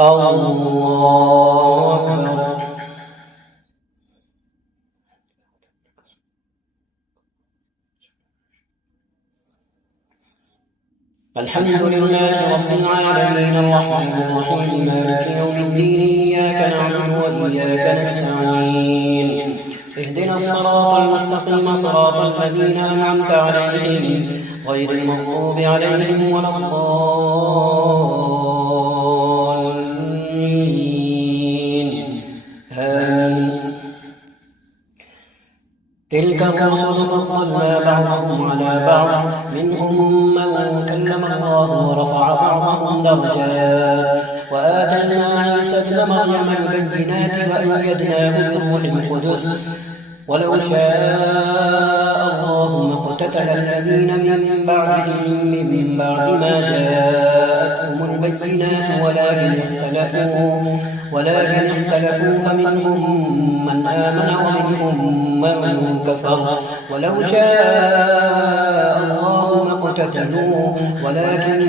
الله أكبر. الحمد لله رب العالمين الرحمن الرحيم مالك يوم الدين إياك نعبد وإياك نستعين اهدنا الصراط المستقيم صراط الذين أنعمت عليهم غير المغضوب عليهم ولا الضالين آمين. تلك الرسل فضلنا بعضهم على بعض منهم من كلم الله ورفع بعضهم درجات وآتينا عيسى ابن مريم البينات وأيدناه بروح القدس ولو شاء الله ما اقتتل الذين من بعدهم من بعد ما جاءتهم البينات ولكن اختلفوا فمنهم من آمن ومنهم من كفر ولو شاء الله ما اقتتلوا ولكن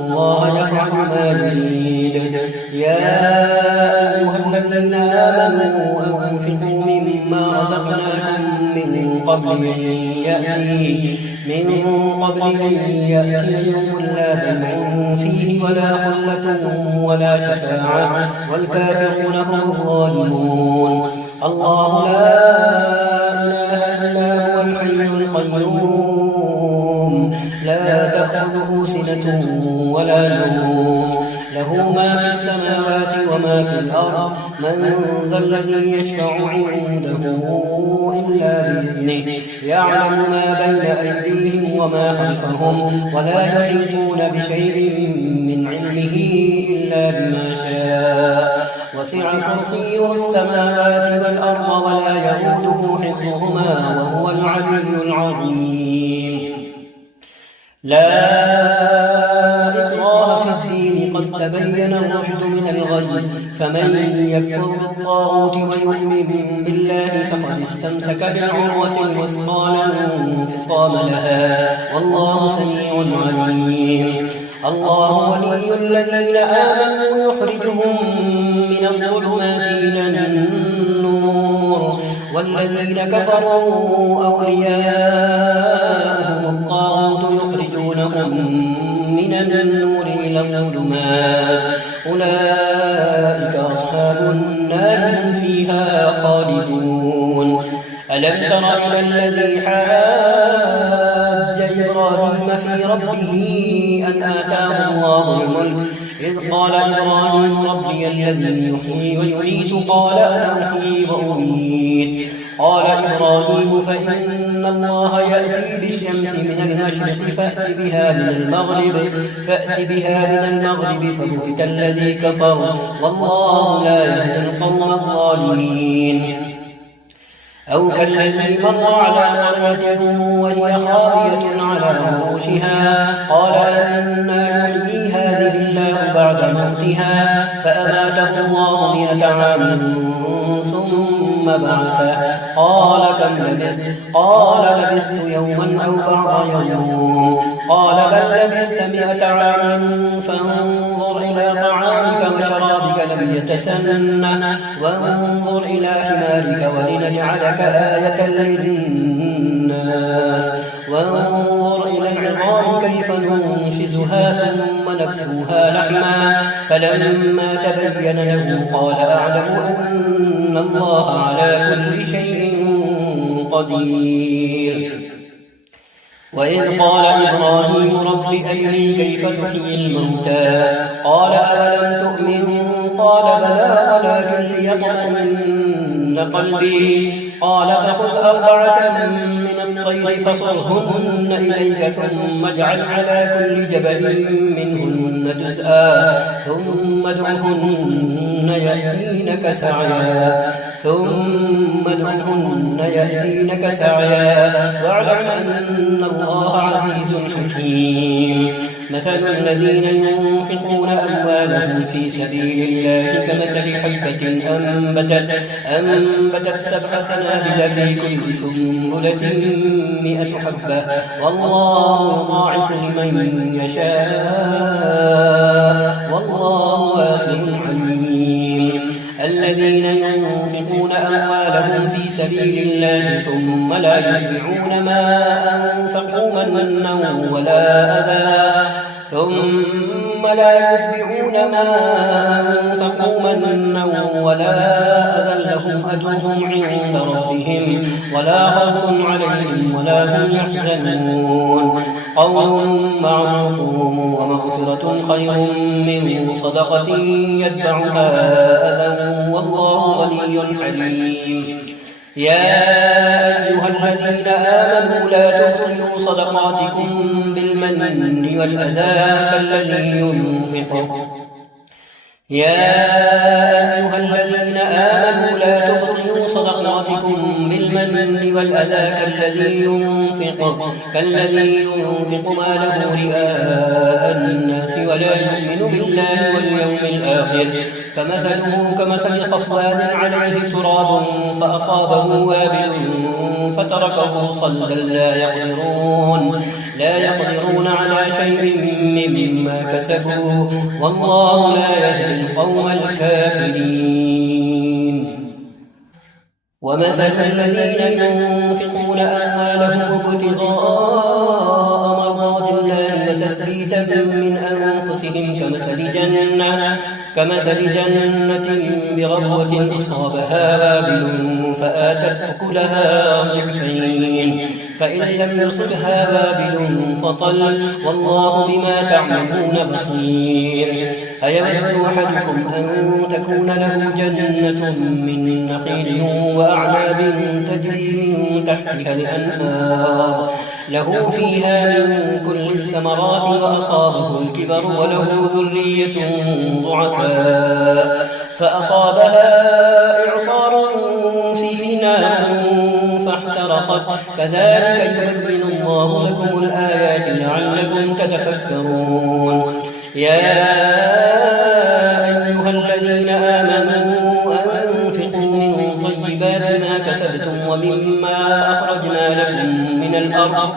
الله يفعل ما يريد. يا أيها الذين آمنوا أنفقوا مما رزقناكم من قبل أن يأتي يوم لا بيع فيه ولا خلة ولا شفاعة والكافرون هم الظالمون. الله لا إله إلا هو الحي القيوم لا تأخذه سنة ولا نوم له ما في السماوات وما في الأرض من ذا الذي يشفع عنده إلا بإذنه يعلم ما بين أيديهم وما خلفهم ولا يحيطون بشيء من علمه إلا بما شاء وسع كرسيه السماوات والأرض ولا يئوده حفظهما وهو العلي العظيم. لا إكراه في الدين قد تبين الرشد من الغي فمن يكفر بالطاغوت ويؤمن بالله فقد استمسك بالعروة الوثقى لا انفصام لها والله سميع عليم. الله ولي الذين آمنوا يخرجهم من الظلمات إلى النور والذين كفروا أولياءهم الطاغوت يخرجونهم من النور إلى الظلمات أولئك أصحاب النار هم فيها خالدون. ألم تر إلى الذي حاج إبراهيم في ربه أن آتاه الله الملك إذ قال إبراهيم ربي الذي يحيي ويميت قال أنا أحيي وأميت قال إبراهيم فإن الله يأتي بالشمس من المشرق فأت بها من المغرب فبهت الذي كفر والله لا يهدي القوم الظالمين. أو كالذي مر على قرية وهي خاوية على عروشها قال أنى يحيي هذه الله بعد موتها فأماته الله 100 عام ثم بعثه قال كم لبثت قال لبثت يوما أو بعض يوم قال بل لبثت 100 عام فانظر إلى طعامك وشرابك لم يتسنه وانظر إلى حمارك ولنجعلك آية للناس وانظر إلى العظام كيف ننشزها ثم نكسوها لحما فلما تبين له قال أعلم أن الله على كل شيء قدير. وإذ قال إبراهيم رب أرني كيف تحيي الموتى قال أولم تؤمن قال بلى ولكن ليطمئن قلبي قال فخذ 4 من الطير فصرهن إليك ثم اجعل على كل جبل منهن جزءا ثم ادعهن يأتينك سعيا ثم ادعهن يأتينك سعيا واعلم أن الله عزيز حكيم. مثل الذين ينفقون أموالهم في سبيل الله كمثل حبة أنبتت 7 سنابل في كل سنبلة 100 حبة والله يضاعف لمن يشاء والله واسع عليم. الذين ينفقون أموالهم في سبيل الله ثم لا يتبعون ما أنفقوا منا ولا أذى لهم أجرهم عند ربهم ولا خوف عليهم ولا هم يحزنون. قول معروف ومغفرة خير من صدقة يتبعها أذى والله غني حليم. يا أيها الذين آمنوا لا تبطلوا صدقاتكم بالمن والأذى كالذي ينفق ماله رئاء الناس ولا يؤمن بالله واليوم الآخر فمثله كمثل صفوان عليه تراب فأصابه وابل فتركه صلدا لا يقدرون على شيء مما كسبوا والله لا يهدي القوم الكافرين. ومثل الذين ينفقون أموالهم ابتغاء مرضات الله وتثبيتا من أنفسهم كمثل جنة بربوة أصابها وابل فآتت أكلها ضعفين فإن لم يصبها وابل فطل والله بما تعملون بصير. أيود أحدكم أن تكون له جنة من نخيل وأعناب تجري من تحتها الأنهار له فيها من كل الثمرات وأصابه الكبر وله ذرية ضعفاء فأصابها إعصار فيه نار فاحترقت كذلك يبين الله لكم الآيات لعلكم تتفكرون. يا أيها الذين آمنوا أنفقوا من طيبات ما كسبتم ومما أخرجنا لكم من الأرض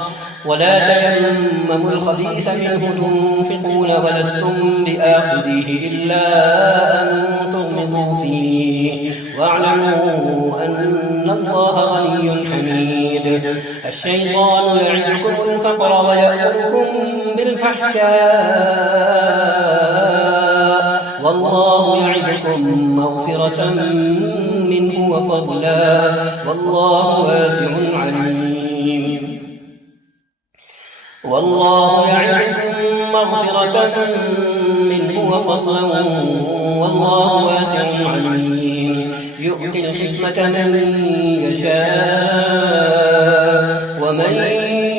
ولا تيمموا الخبيث منه تنفقون ولستم بآخذيه إلا أن تغمضوا فيه واعلموا أن الله غني حميد. الشيطان يعدكم الفقر ويأمركم بالفحشاء والله يعدكم مغفرة منه وفضلا والله واسع عليم. والله يعدكم مغفرة منه وفضلا والله واسع عليم. يؤتي الحكمة من يشاء ومن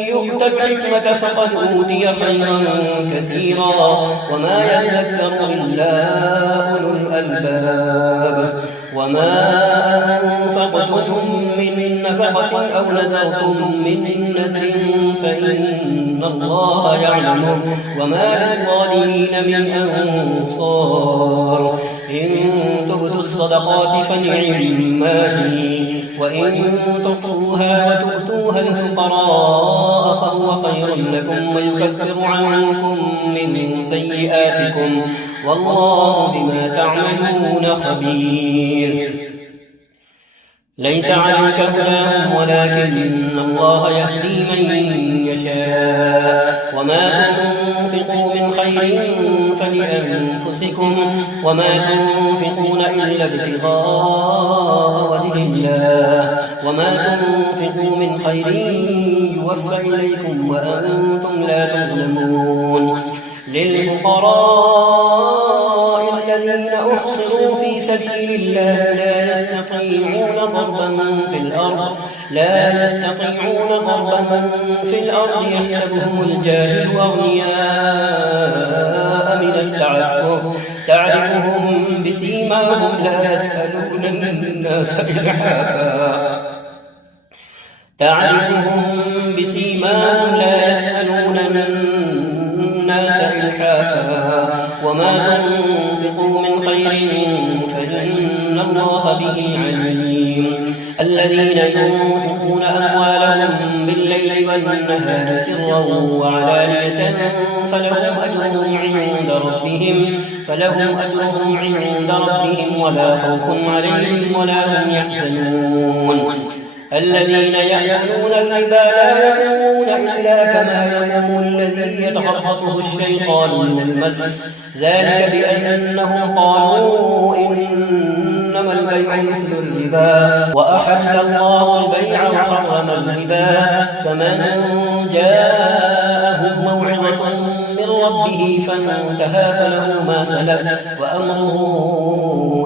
يؤت الحكمة فقد أوتي خيرا كثيرا وما يذكر إلا أولو الألباب. وما أنفقتم من نفقة أو نذرتم من نذر فإن الله يعلمه وما للظالمين من أنصار. إن تبدوا الصدقات فنعما هي وإن تخفوها وتؤتوها الفقراء فهو خير لكم ويكفر عنكم من سيئاتكم والله بما تعملون خبير. ليس عليك هداهم ولكن الله يهدي من يشاء وما تنفقوا من خير فلأنفسكم وما تنفقون إلا ابتغاء وجه الله وما تنفقوا من خير يوفى إليكم وأنتم لا تظلمون. للفقراء الذين أحصروا في سبيل الله لا يستطيعون ضربا في الأرض يحسبهم الجاهل أغنياء من التعفف تعرفهم بسيماهم بسيماهم لا يسألون الناس إلحافا تعرفهم بسيماهم لا يسألون الناس إلحافا وما تنفقوا من خير فإن الله به عليم الذين ينفقون أموالهم بالليل والنهار سرا وعلانية فلهم أجرهم عند ربهم ولا خوف عليهم ولا هم يحزنون الذين يأكلون الربا لا يقومون إلا كما يقوم الذي يتخبطه الشيطان من المس ذلك بأنهم قالوا إنما البيع مثل الربا وأحل الله البيع وحرم الربا فمن جاءه موعظة من ربه فانتهى فله ما سلف وأمره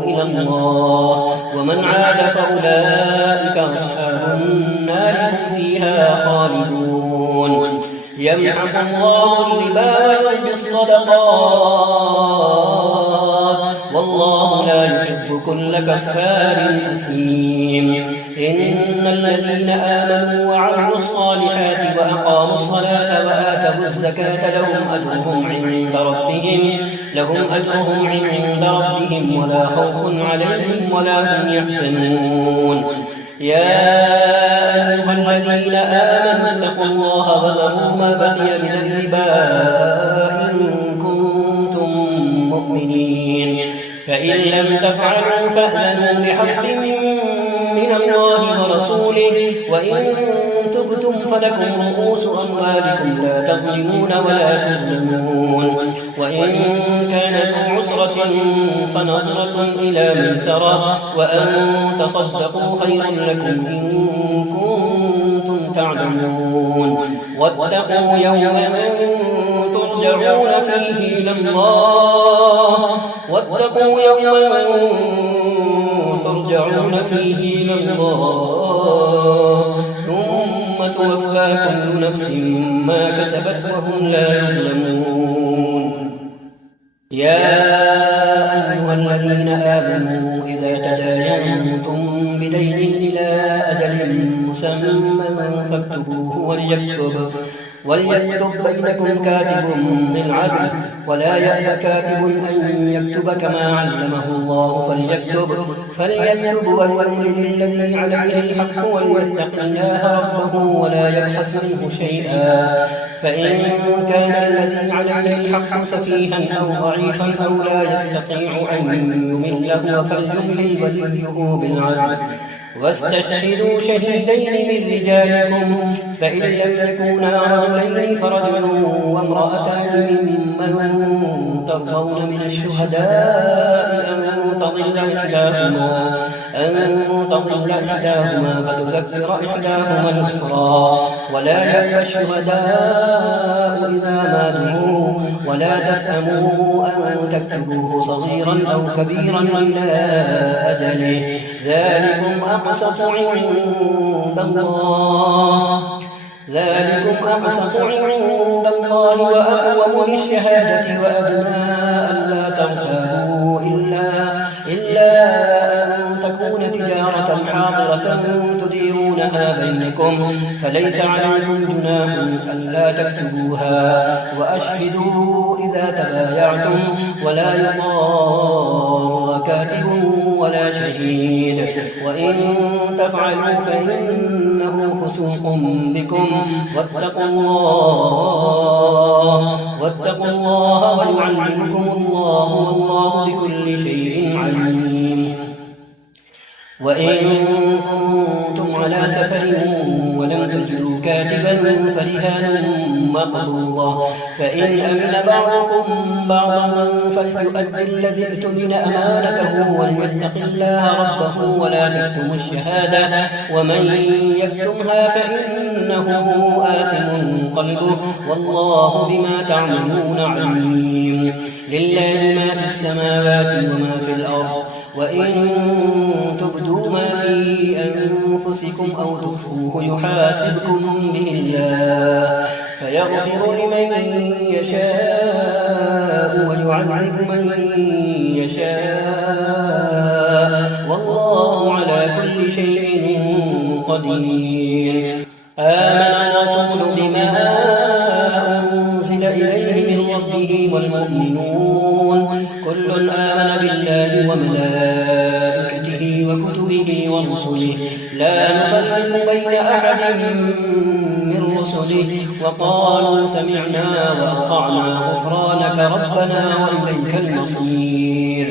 إلى الله ومن عاد فأولئك أصحاب النار هم فيها خالدون يمحق الله الربا ويربي الصدقات والله لا يحب كل كفار أثيم إن الذين آمنوا وعملوا الصالحات وأقاموا الصلاة وآتوا الزكاة لهم أجرهم عند ربهم ولا خوف عليهم ولا هم يحزنون يا أيها الذين آمنوا اتقوا الله وذروا ما بقي من الربا إن كنتم مؤمنين فإن لم تفعلوا فأذنوا بحق من الله ورسوله وإن تبتم فلكم رؤوس أموالكم لا تظلمون ولا تظلمون وإن كان ذو عسرة فنظرة إلى ميسرة وأن تصدقوا خير لكم إن كنتم تعلمون واتقوا يوما ترجعون فيه إلى الله ثم توفى كل نفس ما كسبت وهم لا يظلمون يا أيها الذين آمنوا إذا تداينتم بدين إلى أجل مسمى فاكتبوه وليكتب بينكم كاتب بالعدل ولا يأب كاتب أن يكتب كما علمه الله فليكتب وليملل الذي عليه الحق وليتق الله ربه ولا يبخس منه شيئا فإن كان الذي عليه الحق سفيها أو ضعيفا أو لا يستطيع أن يمله فليملل وليه بالعدل واستشهدوا شهيدين من رجالكم فإن لم يكونا رجلين فرجل وامرأتان ممن ترضون من الشهداء أن تضل إحداهما فتذكر إحداهما الأخرى ولا يأبى الشهداء إذا ما دعوا ولا تسأموا أن تكتبوه صغيرا أو كبيرا إلى أجله ذلكم أقسط عند الله وأقوم للشهادة وأدنى ألا ترتابوا إلا أن تكون تجارة حاضرة تديرونها بينكم فليس عليكم جناح ألا تكتبوها وأشهدوا إذا تبايعتم ولا يضار كاتب ولا شهيد وإن تفعلوا فإنه فسوق بكم واتقوا الله ويعلمكم الله والله بكل شيء عليم وإن كنتم على سفر ولم تجدوا كاتبا فرهان مقبوضة فإن أمن بعضكم بعضا فليؤدي الذي اؤتمن أمانته وليتق الله ربه ولا تكتموا الشهادة ومن يكتمها فإنه آثم قلبه والله بما تعملون عليم لله ما في السماوات وما في الأرض وإن تبدوا ما في أنفسكم أو تخفوه يحاسبكم به الله فيغفر لمن يشاء ويعذب من يشاء قدير. آمن الرسول بما أنزل إليه من ربه والمؤمنون كل آمن بالله وملائكته وكتبه ورسله لا نفرق بين أحد من رسله وقالوا سمعنا وأطعنا غفرانك ربنا وإليك المصير.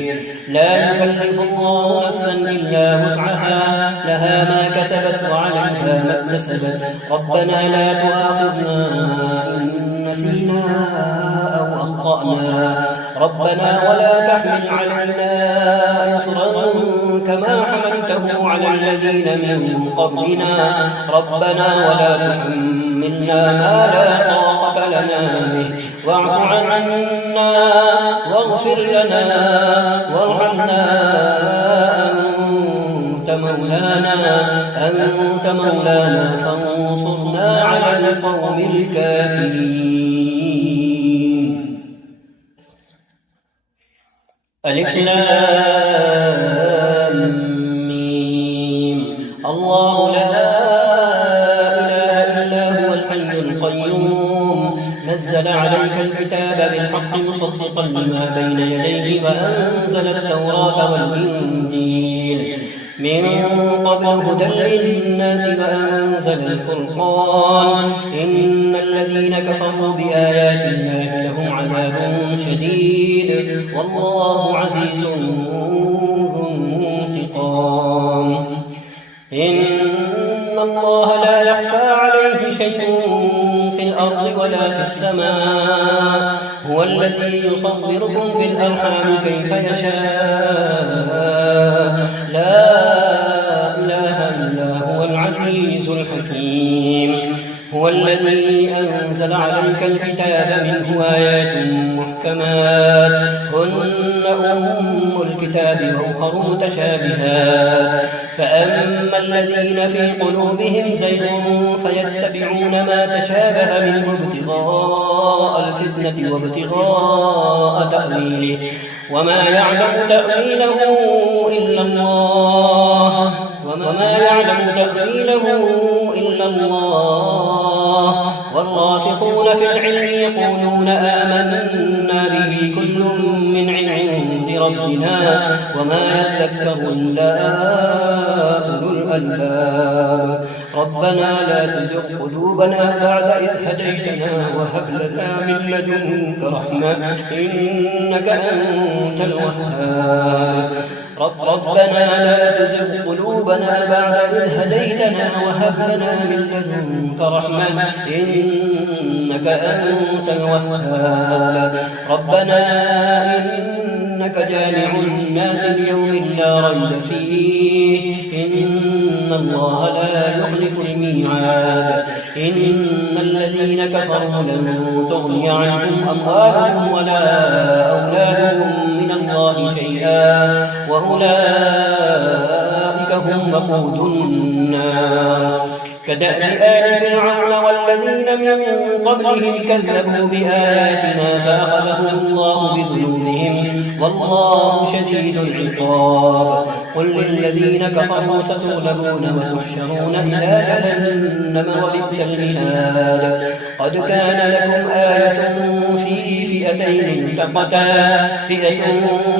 لا يكلف الله نفسا إلا وسعها لها ما كسبت وعليها ما اكتسبت ربنا لا تؤاخذنا إن نسينا أو أخطأنا ربنا ولا تحمل علينا إصرا كما حملته على الذين من قبلنا ربنا ولا تحملنا ما لا طاقة لنا به واعف عنا واغفر لنا وارحمنا أنت مولانا فانصرنا على القوم الكافرين. ألف لام ميم. الله لا إله إلا هو الحي القيوم نزل عليك الكتاب بالحق مصدقا لما بين يديه وأنزل التوراة والإنجيل من قبل هدى للناس وأنزل الفرقان إن الذين كفروا بآيات الله لهم عذاب شديد والله عزيز ذو انتقام. إن الله لا يخفى عليه شيء في الأرض ولا في السماء هو الذي يصوركم في الأرحام كيف يشاء لا إله إلا هو العزيز الحكيم. هو الذي أنزل عليك الكتاب منه آيات محكمات هن أم الكتاب وأخر متشابهات فأما الذين في قلوبهم زيغ فيتبعون ما تشابه منه ابتغاء الفتنة وابتغاء تأويله وما يعلم تأويله إلا الله والراسخون في العلم يقولون آمنا به كل من عند ربنا وما يذكر إلا أولو الألباب. ربنا لا تزغ قلوبنا بعد إذ هديتنا وهب لنا من لدنك رحمة إنك أنت الوهاب. ربنا لا تزغ قلوبنا بعد إذ هديتنا وهب لنا من لدنك رحمة إنك أنت الوهاب. ربنا إنك جامع الناس ليوم لا ريب فيه إن الله لا يخلف الميعاد. إن الذين كفروا لن تغني عنهم أموالهم ولا أولادهم من الله شيئا وأولئك هم وقود النار. كدأب آل فرعون والذين من قبلهم كذبوا بآياتنا فأخذهم الله بذنوبهم والله شديد العقاب. قل للذين كفروا ستغلبون وتحشرون إلى جهنم وبئس المهاد. قد كان لكم آية في فئتين التقتا فئة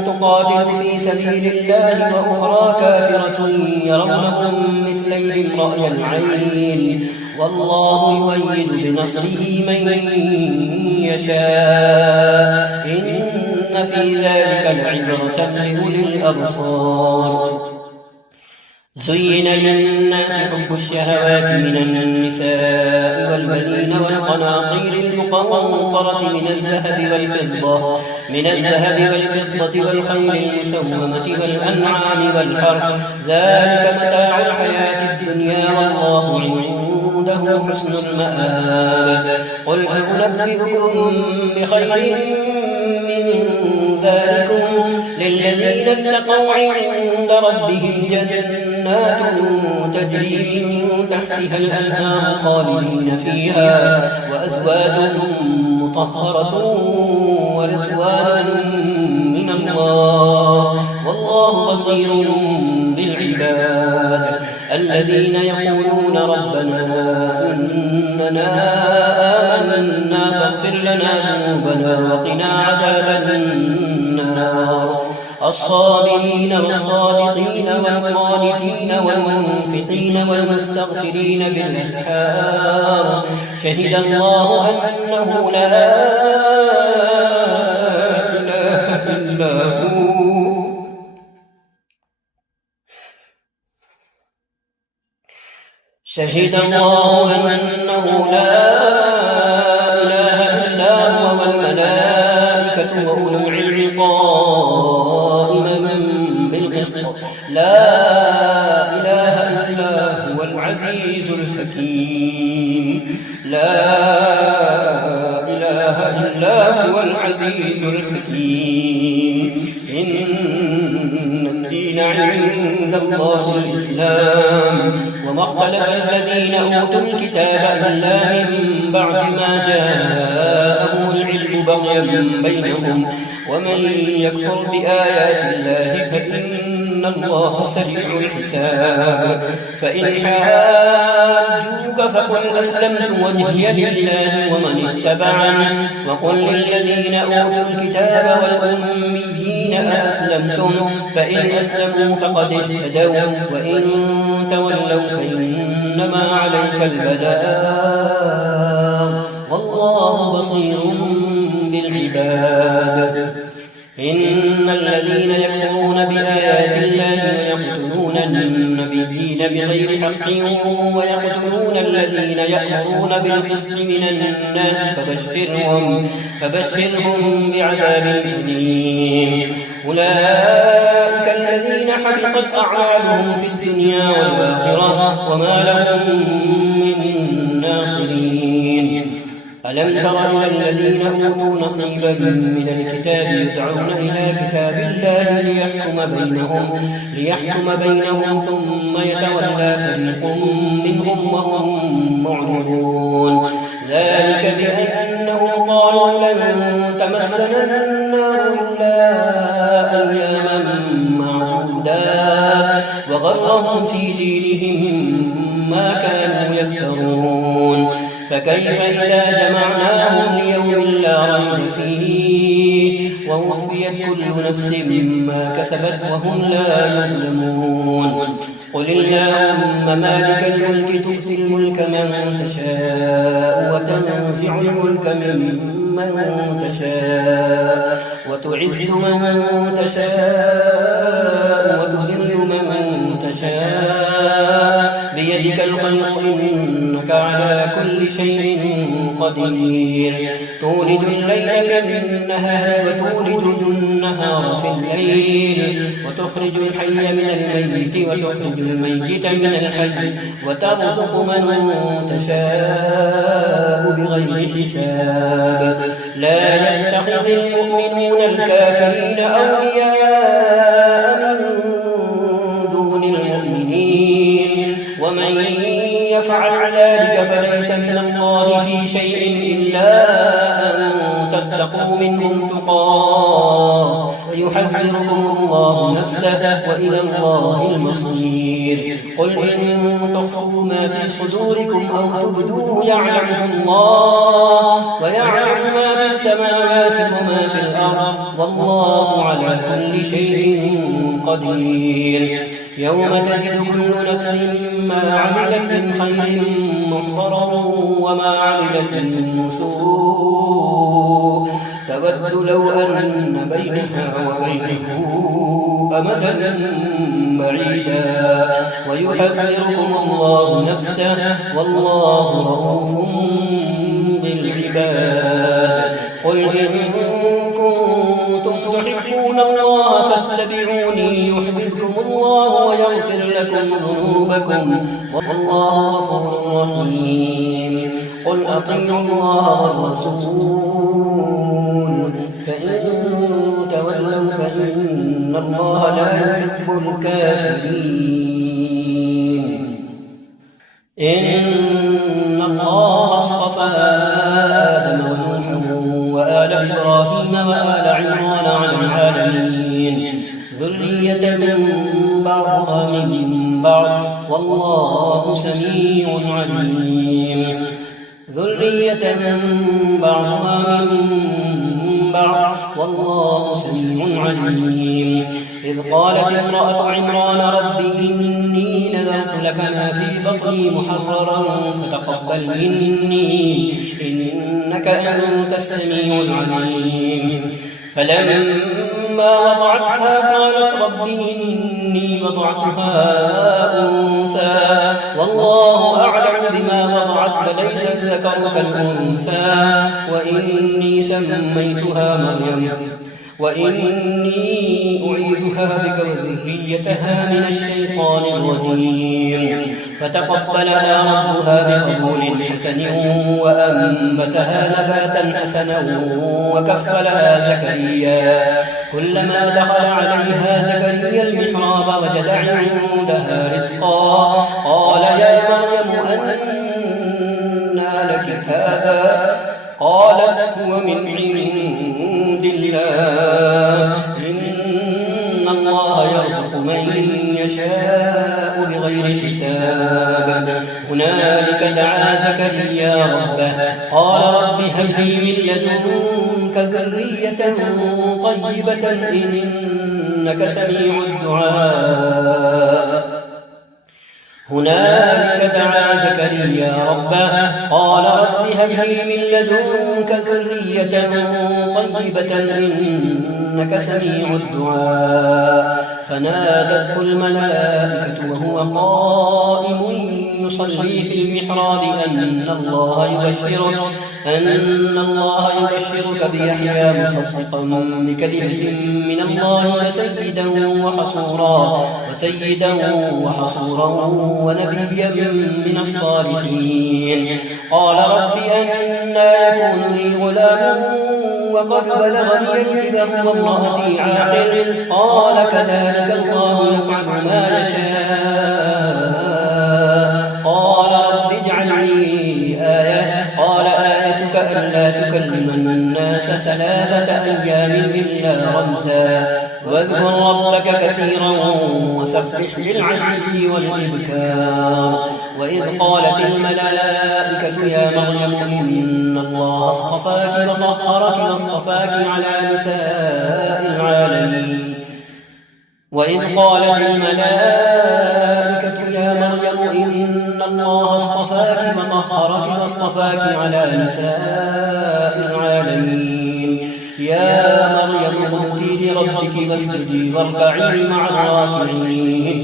تقاتل في سبيل الله وأخرى كافرة يرونهم مثليهم رأي العين والله يؤيد بنصره من يشاء إن في ذلك لعبرة لأولي الأبصار. زين للناس حب الشهوات من النساء والبنين والقناطير المقنطرة من الذهب والفضة والخيل المسومة والأنعام والحرث ذلك متاع الحياة الدنيا والله عنده حسن المآب. قل أنبئكم بخير من ذلكم للذين اتقوا عند ربهم جنات تجري من تحتها الأنهار خالدين فيها وأزواج مطهرة ورضوان من الله والله بصير بالعباد. الذين يقولون آمنا فاغفر لنا ذنوبنا وقنا عذاب النار الصابرين والصادقين والقانتين والمنفقين والمستغفرين بالأسحار شهد الله أنه لا إله إلا هو شهد الله أنه لا إله إلا هو والملائكة وأولو العلم قائما بالقسط لا إله إلا هو العزيز الحكيم لا إله إلا هو العزيز الحكيم إن الدين عند الله الإسلام وما اختلف الذين أوتوا الكتاب إلا من بعد ما جاءهم العلم بغيا بينهم ومن يكفر بآيات الله فإن الله سريع الحساب فإن حاجوك فقل أسلمت وجهي لله ومن اتبعني وقل للذين أوتوا الكتاب والأميين أأسلمتم فإن أسلموا فقد اهتدوا وإن تولوا فإنما عليك البلاغ والله بصير بالعباد إن الذين يكفرون بآيات الله ويقتلون النبيين بغير حق ويقتلون الذين يأمرون بالقسط من الناس فبشرهم بعذاب أليم أولئك الذين حبطت أعمالهم في الدنيا والآخرة وما لهم من ناصرين ألم تر إلى الذين أوتوا نصيبا من الكتاب يدعون إلى كتاب الله ليحكم بينهم ثم يتولى فريق منهم وهم معرضون ذلك بأنهم قالوا لن تمسنا النار إلا أياما معدودات وغرهم في دينهم ما كانوا يفترون فكيف إذا جمعناهم ليوم لا ريب فيه ووفيت كل نفس ما كسبت وهم لا يظلمون قل اللهم مالك الملك تؤتي الملك من تشاء وتنزع الملك ممن تشاء وتعز من تشاء وتذل من تشاء بيدك الخير إنك على كل شيء قدير تولد الليل في النهار وتولد النهار في الليل وتخرج الحي من الميت وتخرج الميت من الحي وترزق من تشاء بغير حساب لا يتخذ المؤمنون الكافرين أولياء من دون المؤمنين ومن يفعل ذلك فليس من الله في شيء إلا أن تتقوا منهم تقاه ويحذركم الله نفسه وإلى الله المصير قل إن تخفوا ما في صدوركم أو تبدوه يعلمه الله ويعلم ما في السماوات وما في الأرض والله على كل شيء قدير يوم تجد كل نفس ما عملت من خير محضرا وما عملت من سوء تود لو أن بينها وبينه أمدا بعيدا ويحذركم الله نفسه والله رؤوف بالعباد قل إن كنتم تحبون الله فاتبعوني يحببكم الله ويغفر لكم ذنوبكم والله غفور رحيم قل أطيعوا الله والرسول فإن تولوا فإن الله لا يحب الكافرين إن الله اصطفى آدم ونوحا وآل إبراهيم وآل عمران على العالمين ذرية من بعضها من بعض والله سميع عليم ذرية بعضها من بعض والله سميع عليم. إذ قالت امرأة عمران رب إني نذرت لك ما في بطني محررا فتقبل مني إنك أنت السميع العليم. فلما وضعتها قالت رب إني وضعتها أنثى والله أعلم بما وضعت وليس الذكر كالأنثى وإني سميتها مريم وإني أعيذها بك وذريتها من الشيطان الرجيم. فتقبلها ربها بقبول حسن وأنبتها نباتا حسنا وكفلها زكريا. كلما دخل عليها زكريا المحراب وجد عندها رزقا قال يا مريم أنى لك هذا قالت هو من عند الله إن الله يرزق من يشاء بغير حساب. هنالك دعا زكريا ربه قال رب هب لي من لدنك ذرية طيبة إنك سميع الدعاء. هنالك دعا زكريا ربه قال رب هب لي من لدنك ذرية طيبة إنك سميع الدعاء. فنادته الملائكة وهو قائم يصلي في المحراب أن الله يبشرك بيحيى مصدقا بكلمة من الله وسيدا وحصورا ونبيا من الصالحين. قال رب أنى يكون لي غلام وقد بلغني الكبر وامرأتي عاقر قال كذلك الله يفعل ما يشاء. قال رب اجعل لي آية قال آيتك ألا تكلم الناس 3 أيام إلا رمزا واذكر ربك كثيرا وسبح بالعشي والإبكار. وإذ قالت الملائكة يا مريم إن الله اصطفاك وطهرك واصطفاك على نساء العالمين. وإذ قالت الملائكة يا مريم إن الله اصطفاك وطهرك واصطفاك على نساء العالمين. يا مريم اقنتي لربك واسجدي واركعي مع الراكعين.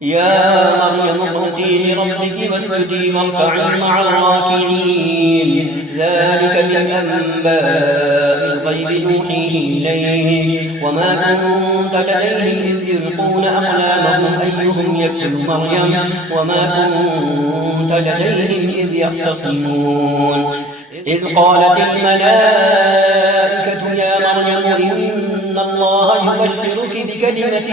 يا مريم اقنتي لربك واسجدي واركعي مع الراكعين. ذلك من أنباء الغيب نوحيه إليك وما كنت لديهم إذ يلقون أقلامهم أيهم يكفل مريم وما كنت لديهم إذ يختصمون. إذ قالت الملائكة يا مريم إن الله يبشرك بكلمة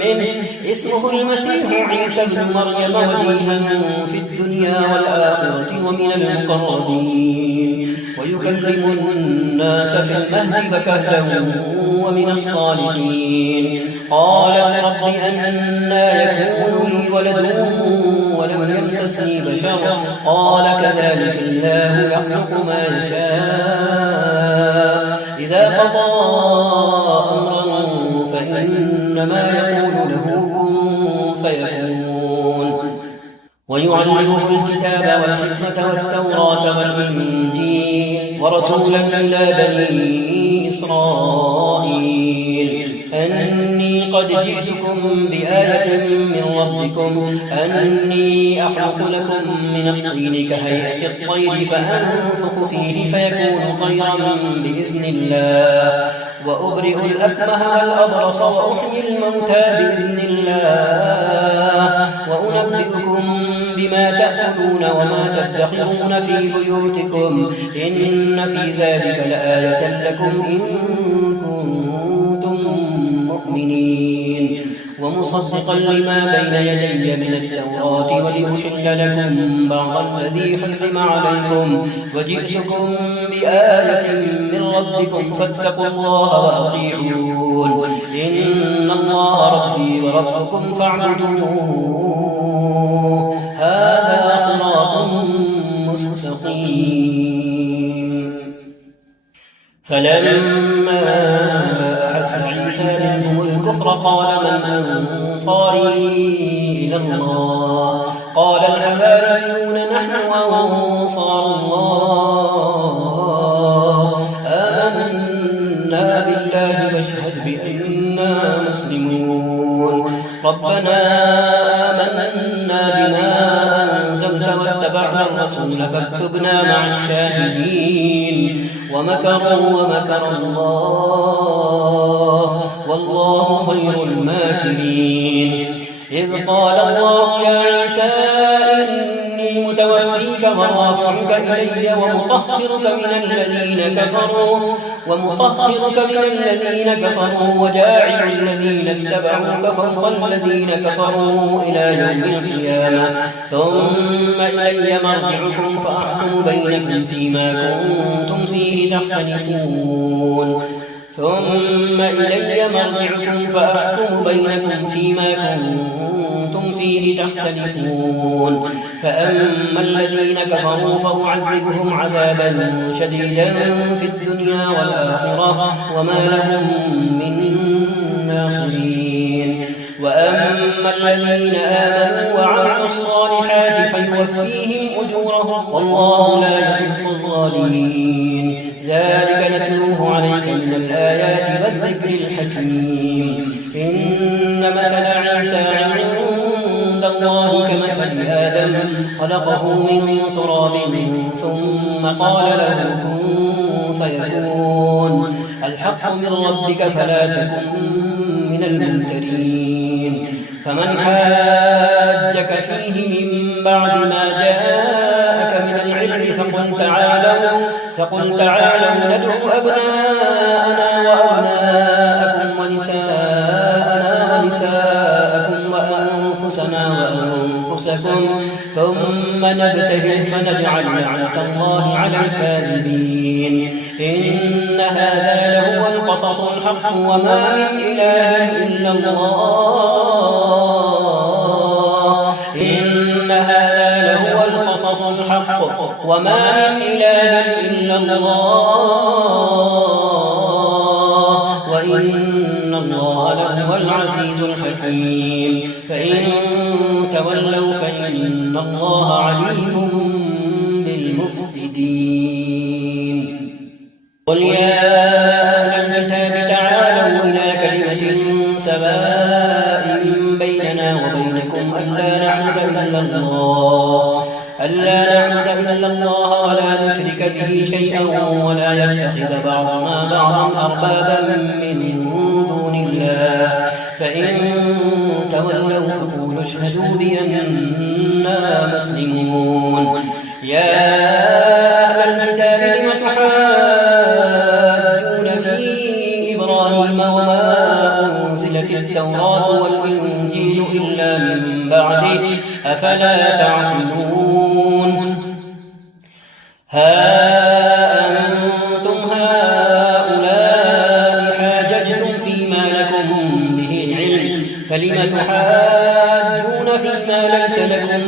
منه اسمه المسيح عيسى ابن مريم وجيها في الدنيا والآخرة ومن المقربين ويكلم الناس في المهد وكهلا ومن الصالحين. قال رب أنى يكون لي ولد ولم يمسسني بشر قال كذلك الله يخلق ما يشاء إذا قضى أمرا فإنما يقول له كن فيكون. ويعلمه الكتاب والحكمة والتوراة والإنجيل ورسولا إلى بني إسرائيل أني قد جئتكم بآية من ربكم أني أخلق لكم من الطين كهيئة الطير فأنفخ فيه فيكون طيرا بإذن الله وأبرئ الأكمه والأبرص وأحيي الموتى بإذن الله وأنبئكم بما تأكلون وما تدخرون في بيوتكم إن في ذلك لآية لكم إن كنتم مؤمنين. ومصدقا لما بين يدي من التوراة ولأحل لكم بعض الذي حرم عليكم وجئتكم بآية من ربكم فاتقوا الله وأطيعون. إن الله ربي وربكم فاعبدوه هذا صراط مستقيم. فلما أحس عيسى منهم الكفر قال من أنصاري إلى الله قال الحواريون نحن أنصار الله آمنا بالله واشهد بأننا مسلمون. ربنا آمنا بما أنزلت واتبعنا الرسول فاكتبنا مع الشاهدين. ومكروا ومكر الله والله خير الماكرين. إذ قال الله يا عيسى إني متوفيك ورافعك إلي ومطهرك من الذين كفروا وجاعل الذين اتبعوك فوق الذين كفروا إلى يوم القيامة ثم إلي مرجعكم فأحكم بينكم فيما كنتم فيه تختلفون. فأما الذين كفروا فأعذبهم عذابا شديدا في الدنيا والآخرة وما لهم من ناصرين. وأما الذين آمنوا وعملوا الصالحات فيوفيهم أجورهم والله لا يحب الظالمين. ذلك نتلوه عليك من الآيات والذكر الحكيم. إن مثل عيسى عند الله كمثل آدم خلقه من تراب ثم قال له كن فيكون. الحق من ربك فلا تكن من الممترين. فمن حاجك فيه من بعد ما جاءك من العلم فقل تعالوا ندعو أبناءنا وأبناءكم ونساءنا ونساءكم وأنفسنا وأنفسكم ثم نبتهل فنجعل لعنة الله على الكاذبين. إن هذا لهو القصص الحق وما من إله إلا الله. إن هذا لهو القصص الحق وما من إله إلا الله وإن الله لهو العزيز الحكيم. فإن تولوا فإن الله عليم بالمفسدين. قل يا أهل الكتاب تعالوا إلى كلمة سواء بيننا وبينكم ألا نعبد إلا الله ولا نشرك به شيئا ولا يتخذ بعضنا بعضا أربابا من دون الله. فإن تولوا فقولوا اشهدوا بأننا مسلمون. يا أهل الكتاب لم تحاجون في إبراهيم وما أنزلت التوراة والإنجيل إلا من بعده أفلا تعقلون. ها أنتم هؤلاء حاججتم فيما لكم به علم فلم تحاجون فيما ليس لكم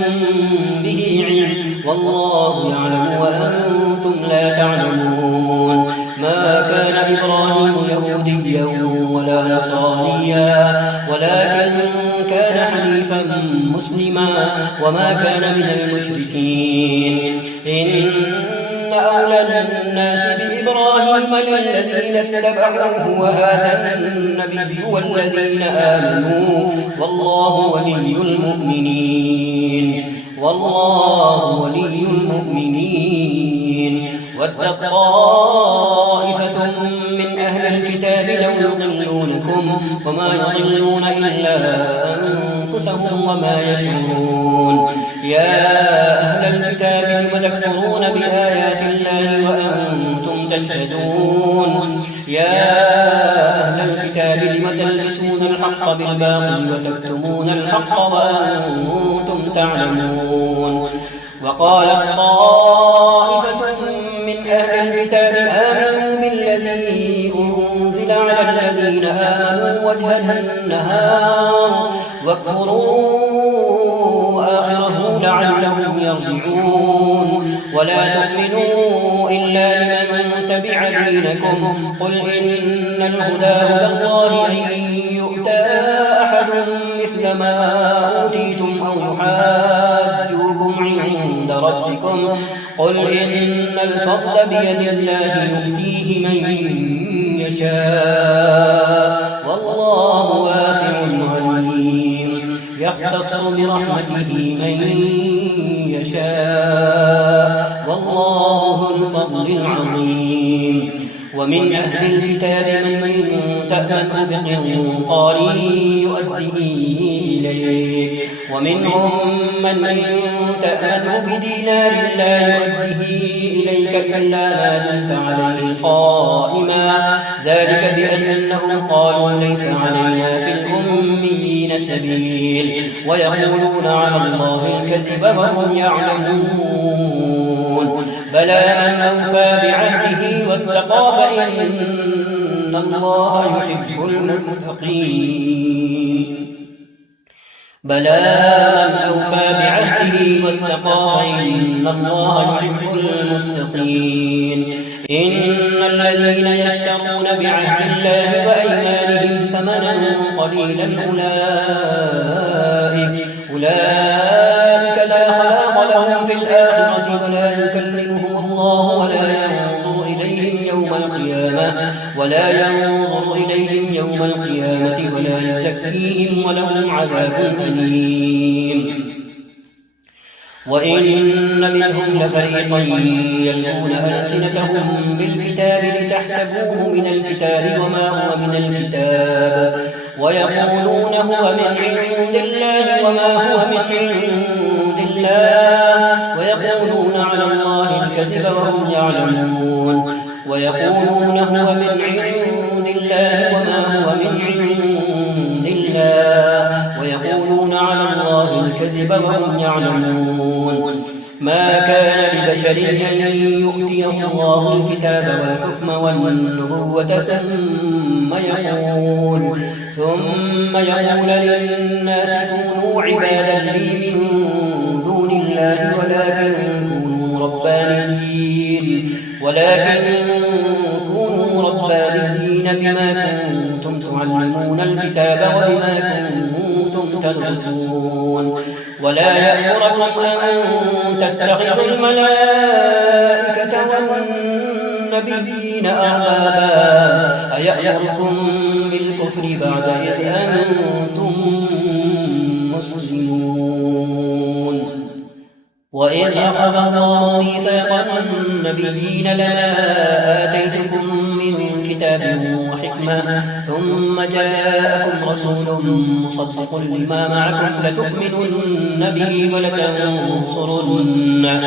به علم والله يعلم وأنتم لا تعلمون. ما كان إبراهيم يهوديا ولا نصرانيا ولكن كان حنيفا مسلما وما كان من المشركين. إن أولى الناس بإبراهيم للذين اتبعوه وهذا النبي والذين آمنوا والله ولي المؤمنين. ود طائفة من أهل الكتاب لو يضلونكم وما يضلون إلا أنفسهم وما يشعرون. يا أهل الكتاب لم تكفرون بآيات الله وأنتم تشهدون. يا أهل الكتاب لم تلبسون الحق بالباطل وتكتمون الحق وأنتم تعلمون. وقالت طائفة من أهل الكتاب آمنوا بالذي أنزل على الذين آمنوا وجه النهار واكفروا آخره لعلهم يرجعون ولا تؤمنوا إلا لمن تبع دينكم قل إن الهدى هدى الله أن يؤتى أحد مثل ما أوتيتم أو يحاجوكم عند ربكم قل إن الفضل بيد الله يؤتيه من يشاء والله واسع عليم يختص برحمته من يشاء والله ذو الفضل العظيم ومن أهل الكتاب من تأمن بقنطار يؤديه إليك ومنهم من تأمن بدينار لا يؤديه إليك إلا ما دمت عليه قائما ذلك بأنهم قالوا ليس علينا في الأميين سبيل ويقولون على الله الكذب وهم يعلمون بلى من أوفى بعهده واتقى فإن الله يحب المتقين بلى من أوفى بعهده واتقى فإن الله يحب المتقين إن الذين يشترون بعهد الله وأيمانهم ثمنا قليلا أولئك لا خلاق لهم في الآخرة ولا يكلمهم الله ولا ينظر إليهم يوم القيامة ولا يزكيهم ولهم عذاب أليم وإن منهم لفريقا يلقون ألسنتهم بالكتاب لتحسبوه من الكتاب وما هو من الكتاب ويقولون هو من عند الله وما هو من عند الله ويقولون على الله الكذب وهم يعلمون ويقولون هو من عند الله وما هو من عند الله ويقولون على الله الكذب وهم يعلمون ما كان لبشر أن يؤتيه الله الكتاب والحكم والنبوة ثم يقول للناس كونوا عبادا لي من دون الله ولكن كونوا ربانيين بما كنتم تعلمون الكتاب وبما كنتم تدرسون ولا يأمركم أن تتخذوا الملائكة والنبيين أربابا أيأمركم بالكفر بعد إذ أنتم مسلمون وإذ أخذ الله ميثاق النبيين لما آتيتكم من كتاب وحكمة ثم جاءكم رسول مصدق لما معكم لتؤمنن به ولتنصرنه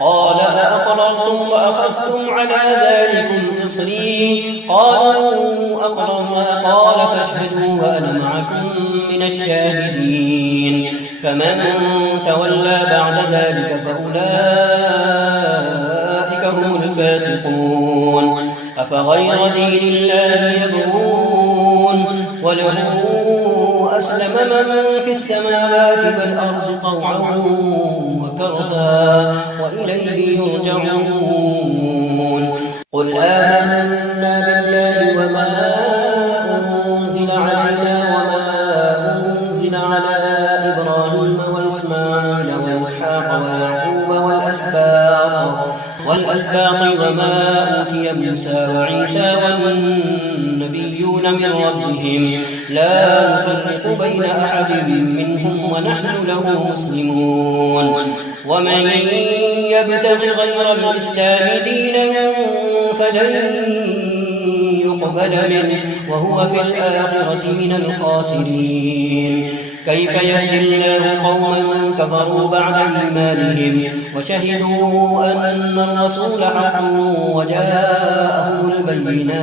قال أأقررتم وأخذتم على ذلكم إصري قالوا أقررنا قال فاشهدوا وأنا معكم من الشاهدين فمن تولى بعد ذلك فأولئك هم الفاسقون أفغير دين الله يبغون وله أسلم من في السماوات والأرض طوعا وكرها وإليه يرجعون قل آمنا بالله وما أنزل علينا وما أنزل على إبراهيم وإسماعيل وإسحاق ويعقوب والأسباط وما أوتي موسى وعيسى والنبيون من ربهم لا نفرق بين أحد منهم ونحن له مسلمون ومن يبتغ غير الإسلام دينا فلن يقبل منه وهو في الآخرة من الخاسرين كيف يهدي الله قوما كفروا بعد إيمانهم وشهدوا أن الرسول حق وجاءهم البينات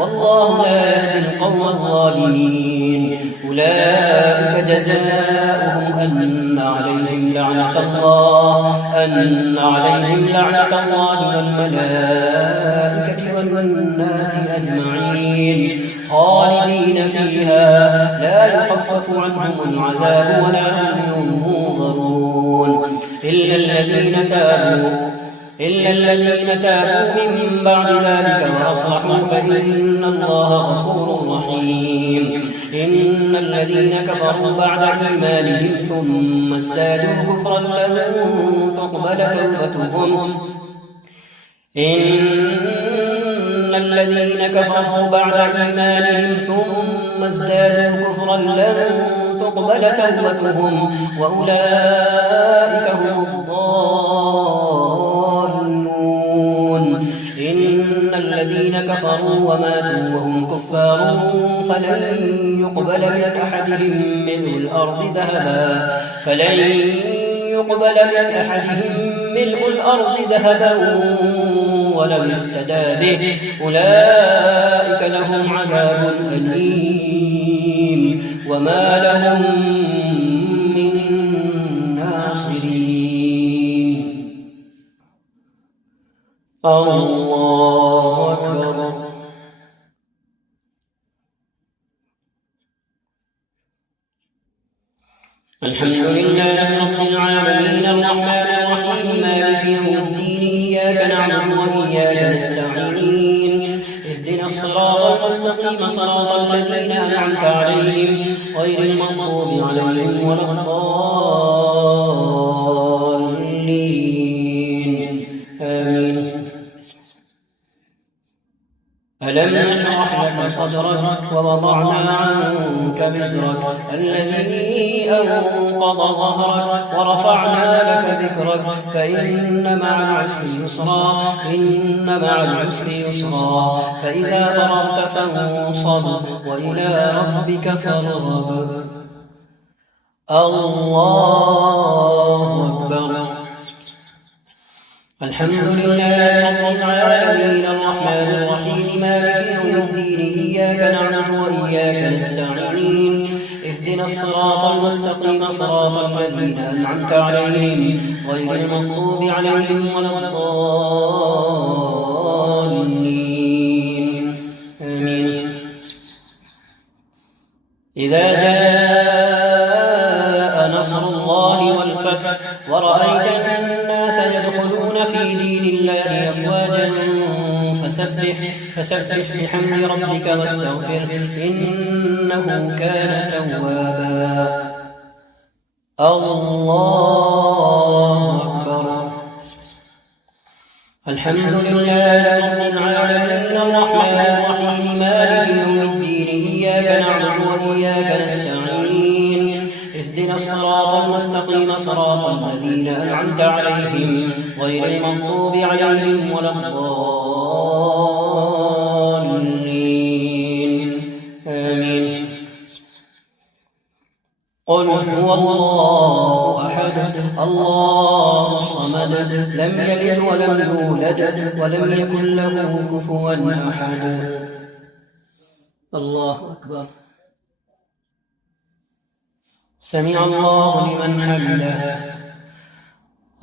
والله لا يهدي القوم الظالمين أولئك جزاؤهم أن عليهم لعنة الله والملائكة والناس أجمعين عنهم العذاب ولا هم ينظرون إلا الذين تابوا من بعد ذلك وأصلحوا فإن الله غفور رحيم إن الذين كفروا بعد إيمانهم ثم ازدادوا كفرا لن تقبل توبتهم وأولئك هم الضالون إن الذين كفروا وماتوا وهم كفار فلن يقبل من أحدهم ملء الأرض ذهبا ولو افتدى به أولئك لهم عذاب أليم وما لهم من ناصرين. الله أكبر. الحمد لله رب العالمين الرحمن الرحيم مالك يوم الدين إياك نعبد وإياك نستعين اهدنا الصراط المستقيم صراط الذين أنعمت عليهم غير المغضوب عليهم ولا الضالين آمين. ألم نشرح لك صدرك ووضعنا عنك وزرك الذي أنقض ظهرك ورفعنا لك ذكرك فإن مع العسر يسرا فإذا فرغت فانصب وإلى ربك فارغب. الله أكبر. الحمد لله رب العالمين الرحمن الرحيم مالك يوم الدين إياك نعبد وإياك نستعين اهدنا الصراط المستقيم صراط الذين أنعمت عليهم غير المغضوب عليهم ولا الضالين آمين. إذا جاء نصر الله والفتح ورأيت الناس يدخلون في دين الله أفواجا فسبح بحمد ربك واستغفره إنه كان توابا. الله أكبر. الحمد لله رب العالمين الرحمن الرحيم مالك يوم الدين إياك نعبد وإياك نستعين اهدنا الصراط المستقيم صراط الذين أنعمت عليهم غير المغضوب عليهم ولا الضالين آمين. قل هو الله أحد الله الصمد لم يلد ولم يولد ولم يكن له كفوا أحد. الله أكبر. سمع الله لمن حمده.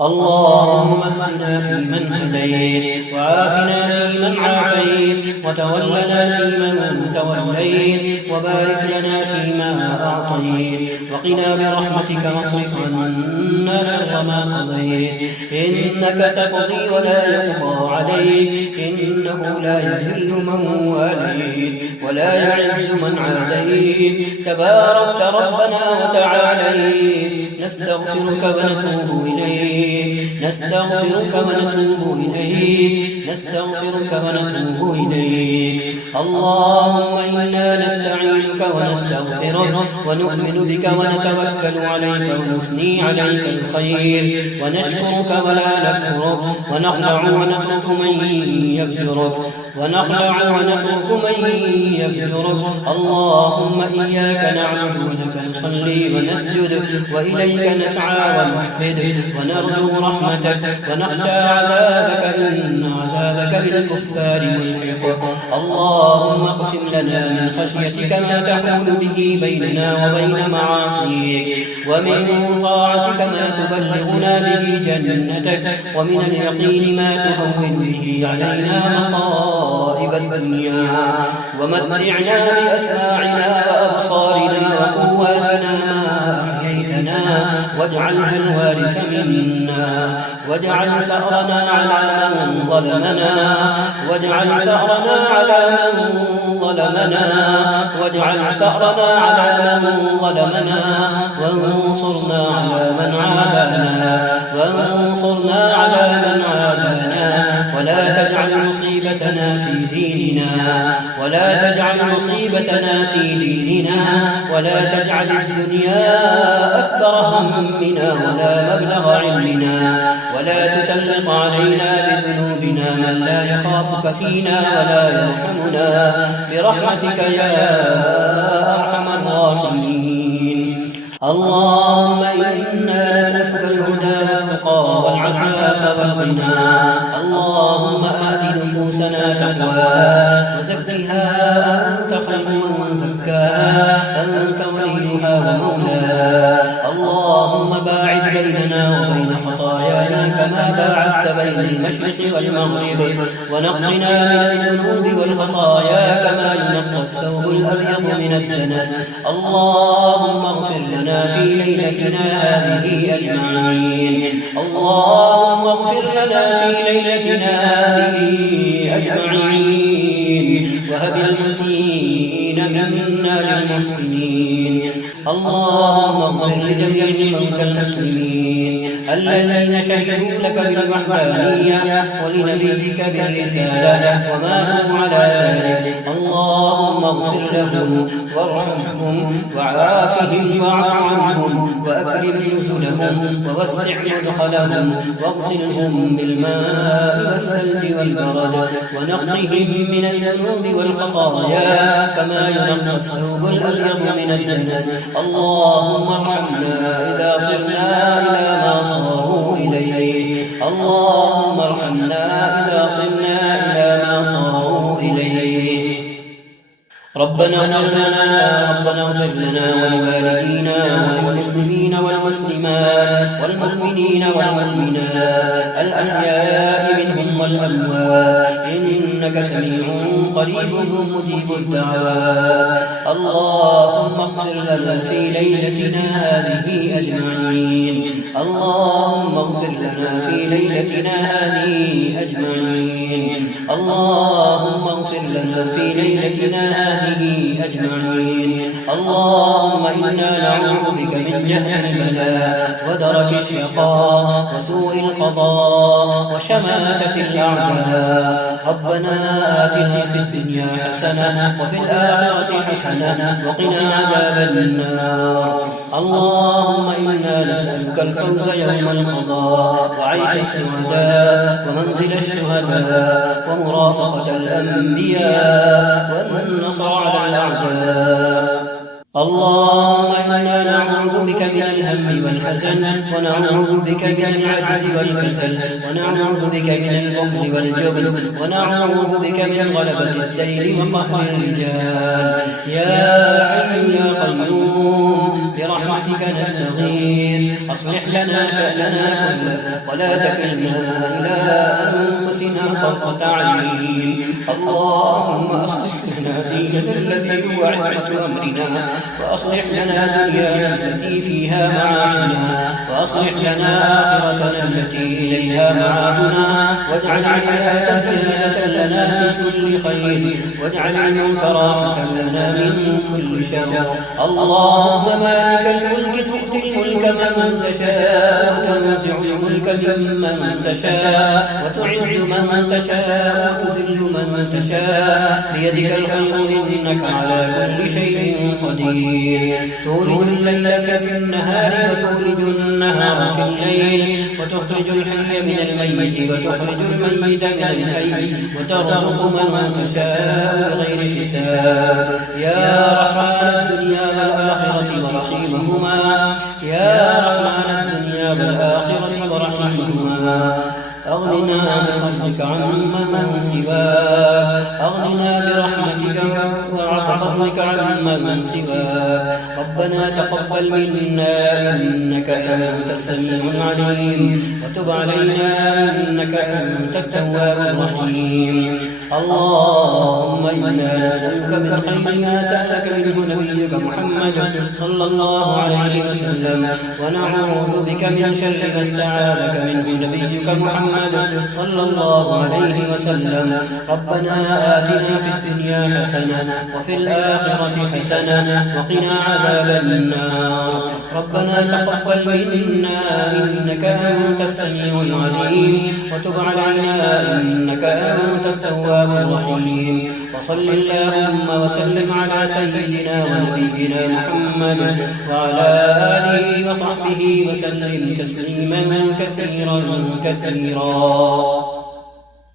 اللهم اهدنا فيمن هديت وعافنا فيمن عافيت وتولنا فيمن توليت وبارك لنا فيما أعطيت وقنا برحمتك واصرف عنا شر ما قضيت إنك تقضي ولا يقضى عليك إنه لا يذل من واليت ولا يعز من عاديت تباركت ربنا وتعاليت نستغفرك ونتوب إليك اللهم إنا نستعينك ونستغفرك ونؤمن بك ونتوكل عليك ونثني عليك الخير ونشكرك ولا نكفرك ونخلع ونترك من يفجرك اللهم إياك نعبد ولك نصلي ونسجد وإليك نسعى ونحفد ونرجو رحمتك ونخشى عذابك إن عذابك بالكفار ملحق اللهم اقسم لنا من خشيتك ما تحول به بيننا وبين معاصيك ومن طاعتك ما تبلغنا به جنتك ومن اليقين ما تهون به علينا مصائب رواتب الدنيا ومتعنا بأسماعنا وأبصارنا وقواتنا ما أحييتنا واجعلها الوارث منا واجعل ثأرنا على من ظلمنا واجعل ثأرنا على من ظلمنا واجعل ثأرنا على من ظلمنا وانصرنا على من عادانا وانصرنا على من عادانا ولا تجعل مصيبتنا في ديننا ولا تجعل مصيبتنا في ديننا ولا تجعل الدنيا أكبر همنا ولا مبلغ علمنا ولا تسلط علينا بذنوبنا من لا يخافك فينا ولا يرحمنا برحمتك يا أرحم الراحمين. اللهم إنا نسألك الهدى والتقى والعفاف والغنى. اللهم آت نفوسنا تقواها وزكها أنت خير من زكاها أنت وليها ومولاها. اللهم باعد بيننا وبين خطايانا كما باعدت بين المشرق والمغرب ونقنا من الذنوب والخطايا كما ينقى الثوب الأبيض من الدنس. اللهم اغفر لنا في ليلتنا هذه أجمعين. اللهم اغفر لنا في ليلتنا هذه أجمعين وهب المسيئين منا للمحسنين. اللهم اغفر لجميع موتى المسلمين الذين شهدوا لك بالوحدانية ولنبيك بالرسالة وماتوا على ذلك. اللهم اغفر لهم وارحمهم وعافهم واعف عنهم وأكرم نزلهم ووسع مدخلهم واغسلهم بالماء والثلج والبرد ونقهم من الذنوب والخطايا كما ينقى الثوب الأبيض من الدنس. اللهم ارحمنا إذا صرنا إلى ما صاروا إليه. اللهم ارحمنا إذا صرنا إلى ما صاروا إليه. ربنا اغفر لنا ولوالدينا وللمسلمين والمسلمات والمؤمنين والمؤمنات الأحياء منهم والأموات إنك سميع قريب مجيب الدعوات. اللهم اغفر لنا في ليلتنا هذه أجمعين. اللهم اغفر لنا في ليلتنا هذه أجمعين. اللهم اغفر لنا في ليلتنا هذه أجمعين. اللهم إنا نعوذ بك من جهل البلاء ودرك الشقاء وسوء القضاء وشماتة الأعداء. ربنا آتنا في الدنيا حسنة وفي الآخرة حسنة وقنا عذاب النار. اللهم إنا نسألك الفوز يوم القضاء وعيش السعداء ومنزل الشهداء ومرافقة الأنبياء والنصر على الأعداء. اللهم إنا نعوذ بك من الهم والحزن ونعوذ بك من العجز والكسل ونعوذ بك من البخل والجبن ونعوذ بك من غلبة الدين وقهر الرجال. يا حي يا قيوم برحمتك نستغيث أصلح لنا شأننا كله ولا تكلنا إلى أنفسنا طرفة عين. اللهم أصلح لنا ديننا الذي هو عصمة أمرنا وأصلح لنا دنيانا التي فيها معاشنا وأصلح لنا آخرتنا التي إليها معادنا واجعل الحياة زيادة لنا في كل خير واجعل الموت راحة لنا من كل شر. اللهم مالك الملك تؤتي الملك من تشاء وتنزع الملك ممن تشاء وتعز من تشاء وتذل من تشاء بيدك الخير إنك على كل شيء قدير. تولج الليل في النهار وتولج النهار في الليل وتخرج الحي من الميت وتخرج الميت من الحي وترزق من تشاء بغير حساب. يا رحمن الدنيا والآخرة ورحيمهما. يا رحمن الدنيا والآخرة ورحيمهما. أغننا بفضلك عمن سواك. أغننا برحمتك وعافيتك وفضلك عمن سواك. ربنا تقبل منا إنك أنت السميع العليم وتب علينا إنك أنت التواب الرحيم. اللهم إنا نسألك من خير ما سألك منه نبيك محمد صلى الله عليه وسلم، ونعوذ بك من شر ما استعاذك منه نبيك محمد صلى الله عليه وسلم. ربنا آتنا في الدنيا حسنة وفي الآخرة حسنة وقنا عذاب النار. ربنا تقبل منا إنك أنت السميع العليم وتب علينا إنك أنت التواب الرحيم. وصل اللهم وسلم على سيدنا ونبينا محمد وعلى آله وصحبه وسلم تسليما كثيرا كثيرا.